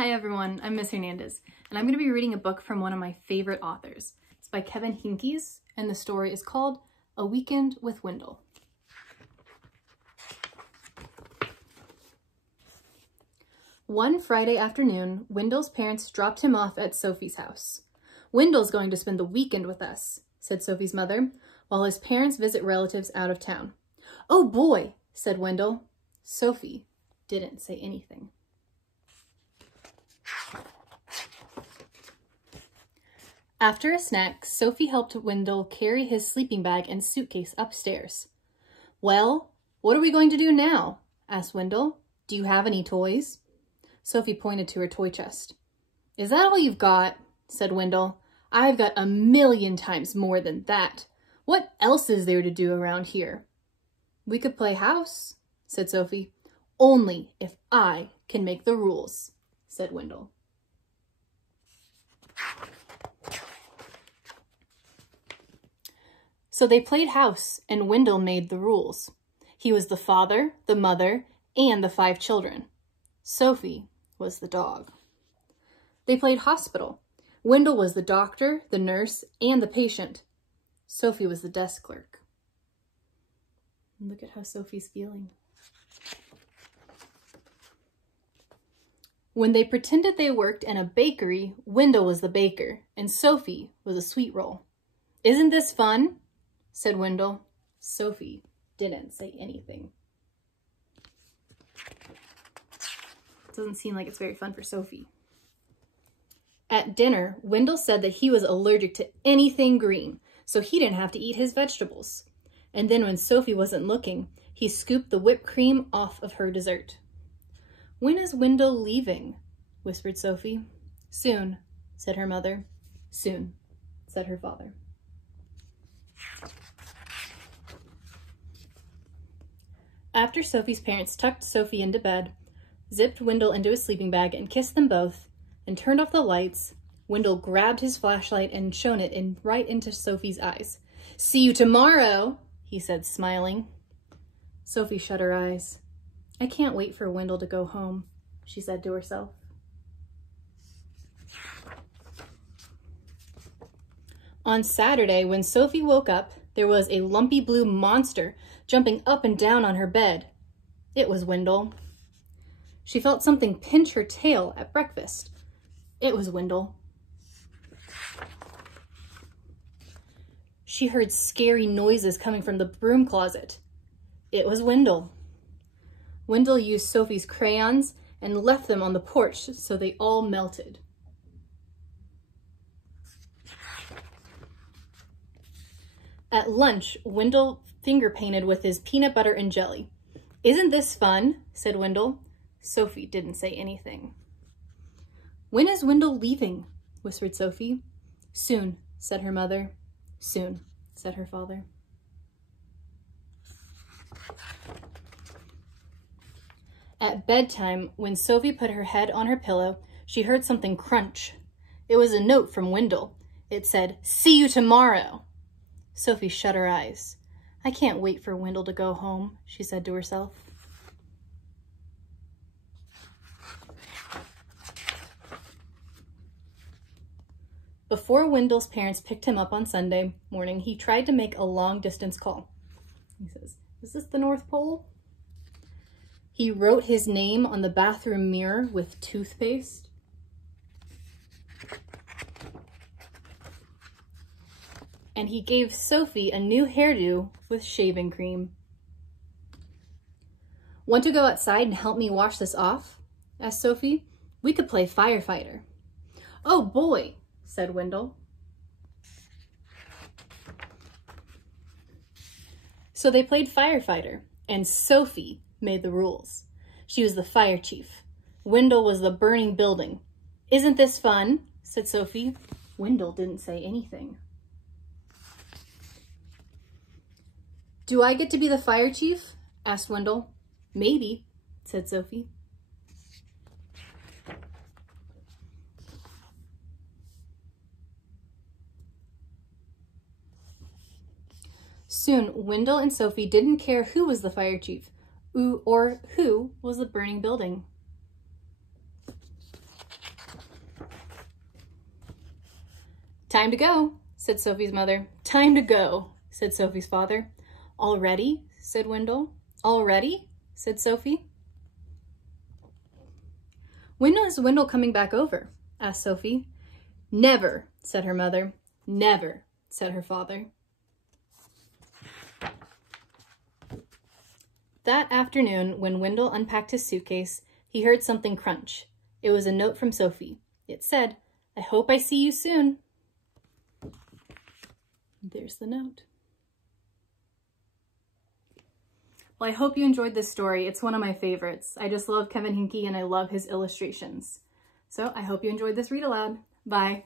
Hi everyone, I'm Miss Hernandez, and I'm going to be reading a book from one of my favorite authors. It's by Kevin Henkes, and the story is called A Weekend with Wendell. One Friday afternoon, Wendell's parents dropped him off at Sophie's house. "Wendell's going to spend the weekend with us," said Sophie's mother, while his parents visit relatives out of town. "Oh boy," said Wendell. Sophie didn't say anything. After a snack, Sophie helped Wendell carry his sleeping bag and suitcase upstairs. "Well, what are we going to do now?" asked Wendell. "Do you have any toys?" Sophie pointed to her toy chest. "Is that all you've got?" said Wendell. "I've got 1,000,000 times more than that. What else is there to do around here?" "We could play house," said Sophie. "Only if I can make the rules," said Wendell. So they played house, and Wendell made the rules. He was the father, the mother, and the 5 children. Sophie was the dog. They played hospital. Wendell was the doctor, the nurse, and the patient. Sophie was the desk clerk. Look at how Sophie's feeling. When they pretended they worked in a bakery, Wendell was the baker, and Sophie was a sweet roll. "Isn't this fun?" said Wendell. Sophie didn't say anything. Doesn't seem like it's very fun for Sophie. At dinner, Wendell said that he was allergic to anything green, so he didn't have to eat his vegetables. And then when Sophie wasn't looking, he scooped the whipped cream off of her dessert. "When is Wendell leaving?" whispered Sophie. "Soon," said her mother. "Soon," said her father. After Sophie's parents tucked Sophie into bed, zipped Wendell into his sleeping bag and kissed them both, and turned off the lights, Wendell grabbed his flashlight and shone it right into Sophie's eyes. "See you tomorrow," he said, smiling. Sophie shut her eyes. "I can't wait for Wendell to go home," she said to herself. On Saturday, when Sophie woke up, there was a lumpy blue monster jumping up and down on her bed. It was Wendell. She felt something pinch her tail at breakfast. It was Wendell. She heard scary noises coming from the broom closet. It was Wendell. Wendell used Sophie's crayons and left them on the porch so they all melted. At lunch, Wendell finger painted with his peanut butter and jelly. "Isn't this fun?" said Wendell. Sophie didn't say anything. "When is Wendell leaving?" whispered Sophie. "Soon," said her mother. "Soon," said her father. At bedtime, when Sophie put her head on her pillow, she heard something crunch. It was a note from Wendell. It said, "See you tomorrow." Sophie shut her eyes. "I can't wait for Wendell to go home," she said to herself. Before Wendell's parents picked him up on Sunday morning, he tried to make a long-distance call. He says, "Is this the North Pole?" He wrote his name on the bathroom mirror with toothpaste. And he gave Sophie a new hairdo with shaving cream. "Want to go outside and help me wash this off?" asked Sophie. "We could play firefighter." "Oh boy," said Wendell. So they played firefighter, and Sophie made the rules. She was the fire chief. Wendell was the burning building. "Isn't this fun?" said Sophie. Wendell didn't say anything. "Do I get to be the fire chief?" asked Wendell. "Maybe," said Sophie. Soon, Wendell and Sophie didn't care who was the fire chief or who was the burning building. Time to go, said Sophie's mother. Time to go, said Sophie's father. Already, said Wendell. Already, said Sophie. When is Wendell coming back over? Asked Sophie. Never, said her mother. Never, said her father. That afternoon, when Wendell unpacked his suitcase, he heard something crunch. It was a note from Sophie. It said, I hope I see you soon. There's the note. Well, I hope you enjoyed this story. It's one of my favorites. I just love Kevin Henkes and I love his illustrations. So I hope you enjoyed this read aloud. Bye.